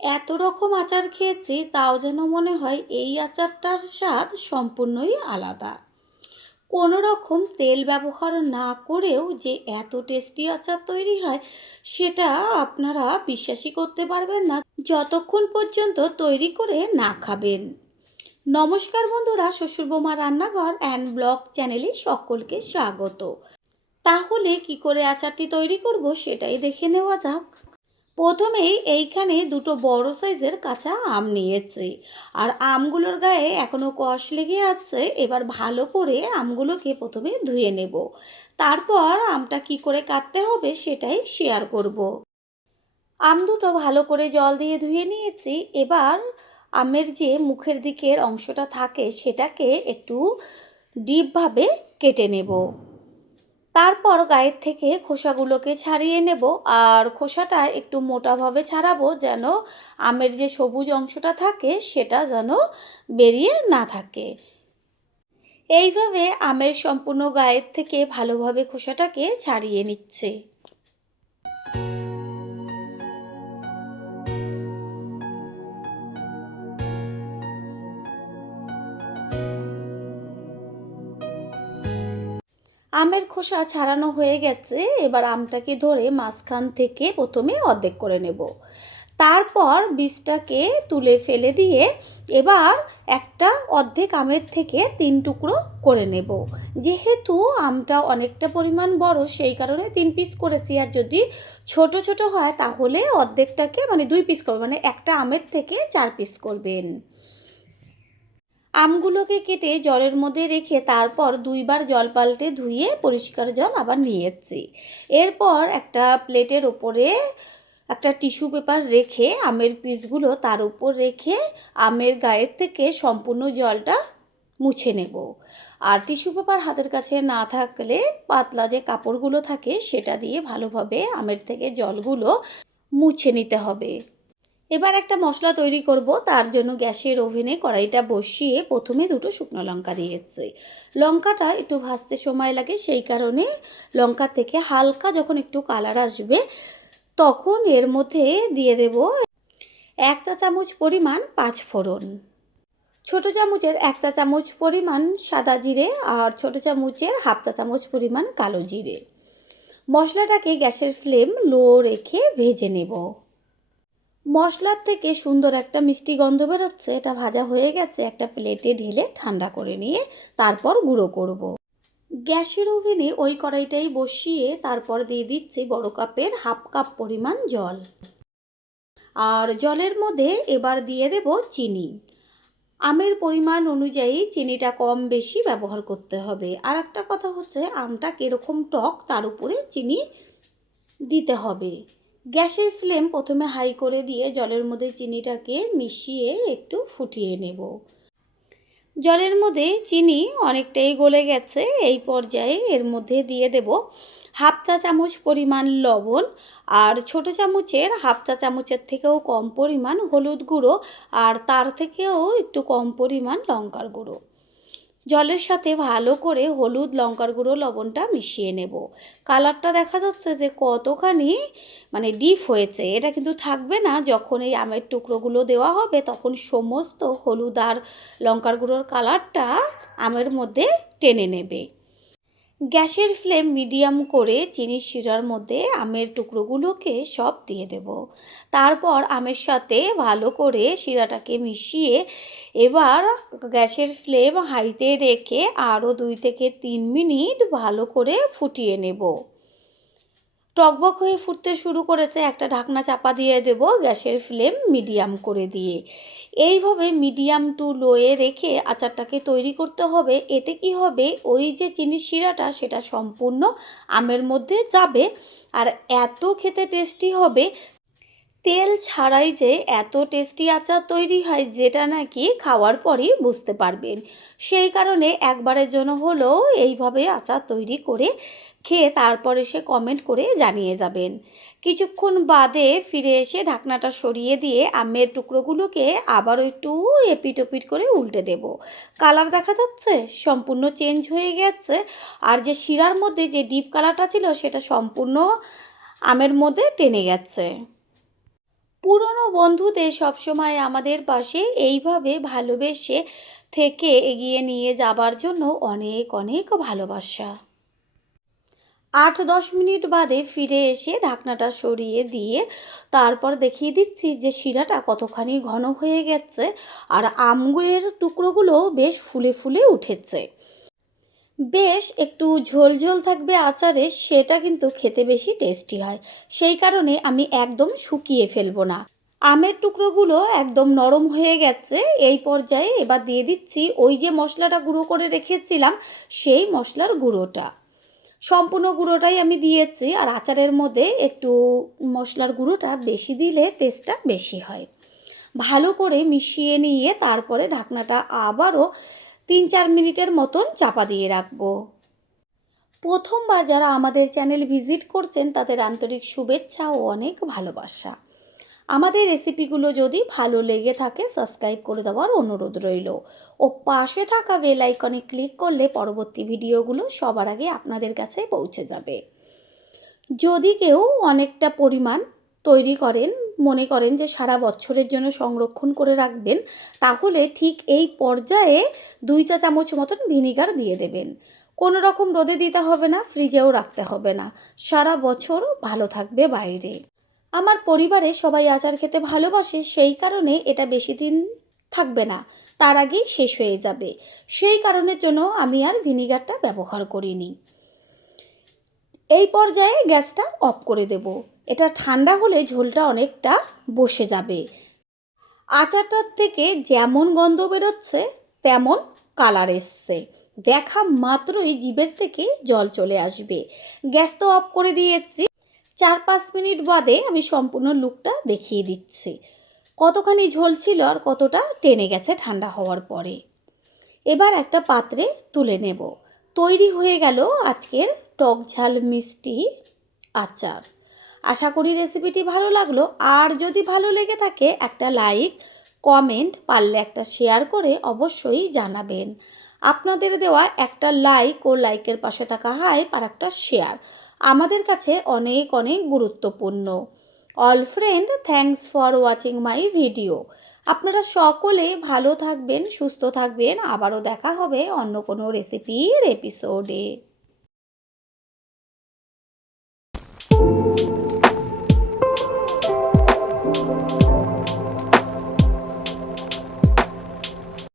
এত রকম আচার খেয়েছি, তাও যেন মনে হয় এই আচারটার স্বাদ সম্পূর্ণই আলাদা। কোনো রকম তেল ব্যবহার না করেও যে এত টেস্টি আচার তৈরি হয়, সেটা আপনারা বিশ্বাসই করতে পারবেন না যতক্ষণ পর্যন্ত তৈরি করে না খাবেন। নমস্কার বন্ধুরা, শ্বশুর বৌমা রান্নাঘর অ্যান্ড ব্লগ চ্যানেলে সকলকে স্বাগত। তাহলে কি করে আচারটি তৈরি করব সেটাই দেখে নেওয়া যাক। প্রথমেই এইখানে দুটো বড় সাইজের কাঁচা আম নিয়েছি, আর আমগুলোর গায়ে এখনও কষ লেগে আছে। এবার ভালো করে আমগুলোকে প্রথমে ধুয়ে নেব, তারপর আমটা কি করে কাটতে হবে সেটাই শেয়ার করব। আম দুটো ভালো করে জল দিয়ে ধুয়ে নিয়েছি। এবার আমের যে মুখের দিকের অংশটা থাকে সেটাকে একটু ডিপভাবে কেটে নেব। তারপর গায়ের থেকে খোসাগুলোকে ছাড়িয়ে নেব, আর খোসাটা একটু মোটাভাবে ছাড়াবো, যেন আমের যে সবুজ অংশটা থাকে সেটা যেন বেরিয়ে না থাকে। এইভাবে আমের সম্পূর্ণ গায়ের থেকে ভালোভাবে খোসাটাকে ছাড়িয়ে নিচ্ছে। আমের খোসা ছাড়ানো হয়ে গেছে। এবার আমটাকে ধরে মাঝখান থেকে প্রথমে অর্ধেক করে নেব, তারপর বীজটাকে তুলে ফেলে দিয়ে এবার একটা অর্ধেক আমের থেকে 3 টুকরো করে নেব। যেহেতু আমটা অনেকটা পরিমাণ বড়, সেই কারণে 3 পিস করেছি। আর যদি ছোট ছোট হয় তাহলে অর্ধেকটাকে মানে 2 পিস করবেন, মানে একটা আমের থেকে 4 পিস করবেন। আমগুলোকে কেটে জলের মধ্যে রেখে তারপর 2বার জল পাল্টে ধুয়ে পরিষ্কার জল আবার নিয়েছি। এরপর একটা প্লেটের ওপরে একটা টিস্যু পেপার রেখে আমের পিসগুলো তার উপর রেখে আমের গায়ের থেকে সম্পূর্ণ জলটা মুছে নেব। আর টিস্যু পেপার হাতের কাছে না থাকলে পাতলা যে কাপড়গুলো থাকে সেটা দিয়ে ভালোভাবে আমের থেকে জলগুলো মুছে নিতে হবে। এবার একটা মশলা তৈরি করব। তার জন্য গ্যাসের ওভেনে কড়াইটা বসিয়ে প্রথমে দুটো শুকনো লঙ্কা দিয়েছি। লঙ্কাটা একটু ভাজতে সময় লাগে, সেই কারণে লঙ্কা থেকে হালকা যখন একটু কালার আসবে তখন এর মধ্যে দিয়ে দেব 1 চা চামচ পরিমাণ 5 ফোড়ন, ছোট চামচের 1 চা চামচ পরিমাণ সাদা জিরে, আর ছোট চামচের 1/2 চা চামচ পরিমাণ কালো জিরে। মশলাটাকে গ্যাসের ফ্লেম লো রেখে ভেজে নেব। মশলার থেকে সুন্দর একটা মিষ্টি গন্ধ বেরোচ্ছে। এটা ভাজা হয়ে গেছে, একটা প্লেটে ঢেলে ঠান্ডা করে নিয়ে তারপর গুঁড়ো করব। গ্যাসের ওভেনে ওই কড়াইটাই বসিয়ে তারপর দিয়ে দিচ্ছি বড় কাপের 1/2 কাপ পরিমাণ জল, আর জলের মধ্যে এবার দিয়ে দেব চিনি। আমের পরিমাণ অনুযায়ী চিনিটা কম বেশি ব্যবহার করতে হবে। আর একটা কথা হচ্ছে, আমটা কীরকম টক তার উপরে চিনি দিতে হবে। গ্যাসের ফ্লেম প্রথমে হাই করে দিয়ে জলের মধ্যে চিনিটাকে মিশিয়ে একটু ফুটিয়ে নেব। জলের মধ্যে চিনি অনেকটাই গলে গেছে। এই পর্যায়ে এর মধ্যে দিয়ে দেব 1/2 চা চামচ পরিমাণ লবণ, আর ছোট চামচের 1/2 চা চামচের থেকেও কম পরিমাণ হলুদ গুঁড়ো, আর তার থেকেও একটু কম পরিমাণ লঙ্কার গুঁড়ো। জলের সাথে ভালো করে হলুদ, লঙ্কার গুঁড়ো, লবণটা মিশিয়ে নেব। কালারটা দেখা যাচ্ছে যে কতখানি মানে ডিপ হয়েছে। এটা কিন্তু থাকবে না, যখন এই আমের টুকরোগুলো দেওয়া হবে তখন সমস্ত হলুদ আর লঙ্কার গুঁড়োর কালারটা আমের মধ্যে টেনে নেবে। গ্যাসের ফ্লেম মিডিয়াম করে চিনির শিরার মধ্যে আমের টুকরোগুলোকে সব দিয়ে দেব। তারপর আমের সাথে ভালো করে শিরাটাকে মিশিয়ে এবার গ্যাসের ফ্লেম হাইতে রেখে আরও 2 থেকে 3 মিনিট ভালো করে ফুটিয়ে নেব। টকবক হয়ে ফুটতে শুরু করেছে, একটা ঢাকনা চাপা দিয়ে দেব গ্যাসের ফ্লেম মিডিয়াম করে দিয়ে। এইভাবে মিডিয়াম টু লোয়ে রেখে আচারটাকে তৈরি করতে হবে। এতে কি হবে, ওই যে চিনির শিরাটা সেটা সম্পূর্ণ আমের মধ্যে যাবে, আর এত খেতে টেস্টি হবে। তেল ছাড়াই যে এত টেস্টি আচার তৈরি হয়, যেটা নাকি খাওয়ার পরই বুঝতে পারবেন। সেই কারণে একবারের জন্য হলেও এইভাবে আচার তৈরি করে খেয়ে তারপর এসে কমেন্ট করে জানিয়ে যাবেন। কিছুক্ষণ বাদে ফিরে এসে ঢাকনাটা সরিয়ে দিয়ে আমের টুকরোগুলোকে আবারও একটু এপিট ওপিট করে উল্টে দেব। কালার দেখা যাচ্ছে সম্পূর্ণ চেঞ্জ হয়ে গেছে, আর যে শিরার মধ্যে যে ডিপ কালারটা ছিল সেটা সম্পূর্ণ আমের মধ্যে টেনে গেছে। পুরনো বন্ধুদের সবসময় আমাদের পাশে এইভাবে ভালোবেসে থেকে এগিয়ে নিয়ে যাবার জন্য অনেক অনেক ভালোবাসা। 8-10 মিনিট বাদে ফিরে এসে ঢাকনাটা সরিয়ে দিয়ে তারপর দেখিয়ে দিচ্ছি যে শিরাটা কতখানি ঘন হয়ে গেছে, আর আঙুরের টুকরোগুলো বেশ ফুলে ফুলে উঠেছে। বেশ একটু ঝোল ঝোল থাকবে আচারে, সেটা কিন্তু খেতে বেশি টেস্টি হয়। সেই কারণে আমি একদম শুকিয়ে ফেলবো না। আমের টুকরোগুলো একদম নরম হয়ে গেছে। এই পর্যায়ে এবার দিয়ে দিচ্ছি ওই যে মশলাটা গুঁড়ো করে রেখেছিলাম, সেই মশলার গুঁড়োটা। সম্পূর্ণ গুঁড়োটাই আমি দিয়েছি, আর আচারের মধ্যে একটু মশলার গুঁড়োটা বেশি দিলে টেস্টটা বেশি হয়। ভালো করে মিশিয়ে নিয়ে তারপরে ঢাকনাটা আবারও 3-4 মিনিটের মতন চাপা দিয়ে রাখবো। প্রথমবার যারা আমাদের চ্যানেল ভিজিট করছেন তাদের আন্তরিক শুভেচ্ছা ও অনেক ভালোবাসা। আমাদের রেসিপিগুলো যদি ভালো লেগে থাকে সাবস্ক্রাইব করে দেওয়ার অনুরোধ রইল, ও পাশে থাকা বেল আইকনে ক্লিক করলে পরবর্তী ভিডিওগুলো সবার আগে আপনাদের কাছে পৌঁছে যাবে। যদি কেউ অনেকটা পরিমাণ তৈরি করেন, মনে করেন যে সারা বছরের জন্য সংরক্ষণ করে রাখবেন, তাহলে ঠিক এই পর্যায়ে 2 চা চামচ মতন ভিনিগার দিয়ে দেবেন। কোনো রকম রোদে দিতে হবে না, ফ্রিজেও রাখতে হবে না, সারা বছর ভালো থাকবে বাইরে। আমার পরিবারে সবাই আচার খেতে ভালোবাসে, সেই কারণে এটা বেশি দিন থাকবে না, তার আগেই শেষ হয়ে যাবে। সেই কারণের জন্য আমি আর ভিনিগারটা ব্যবহার করিনি। এই পর্যায়ে গ্যাসটা অফ করে দেব। এটা ঠান্ডা হলে ঝোলটা অনেকটা বসে যাবে। আচারটার থেকে যেমন গন্ধ বেরোচ্ছে তেমন কালার এসছে, দেখা মাত্রই জিভের থেকে জল চলে আসবে। গ্যাস তো অফ করে দিয়েছি। 4-5 মিনিট বাদে আমি সম্পূর্ণ লুকটা দেখিয়ে দিচ্ছি কতখানি ঝোল ছিল আর কতটা টেনে গেছে ঠান্ডা হওয়ার পরে। এবার একটা পাত্রে তুলে নেব। তৈরি হয়ে গেল আজকের টক ঝাল মিষ্টি আচার। আশা করি রেসিপিটি ভালো লাগলো, আর যদি ভালো লেগে থাকে একটা লাইক, কমেন্ট, পারলে একটা শেয়ার করে অবশ্যই জানাবেন। আপনাদের দেওয়া একটা লাইক ও লাইকের পাশে থাকা হাইপ আর একটা শেয়ার আমাদের কাছে অনেক অনেক গুরুত্বপূর্ণ। All friend, thanks for watching my video. আপনারা সকলে ভালো থাকবেন, সুস্থ থাকবেন। আবারও দেখা হবে অন্য কোনো রেসিপির এপিসোডে।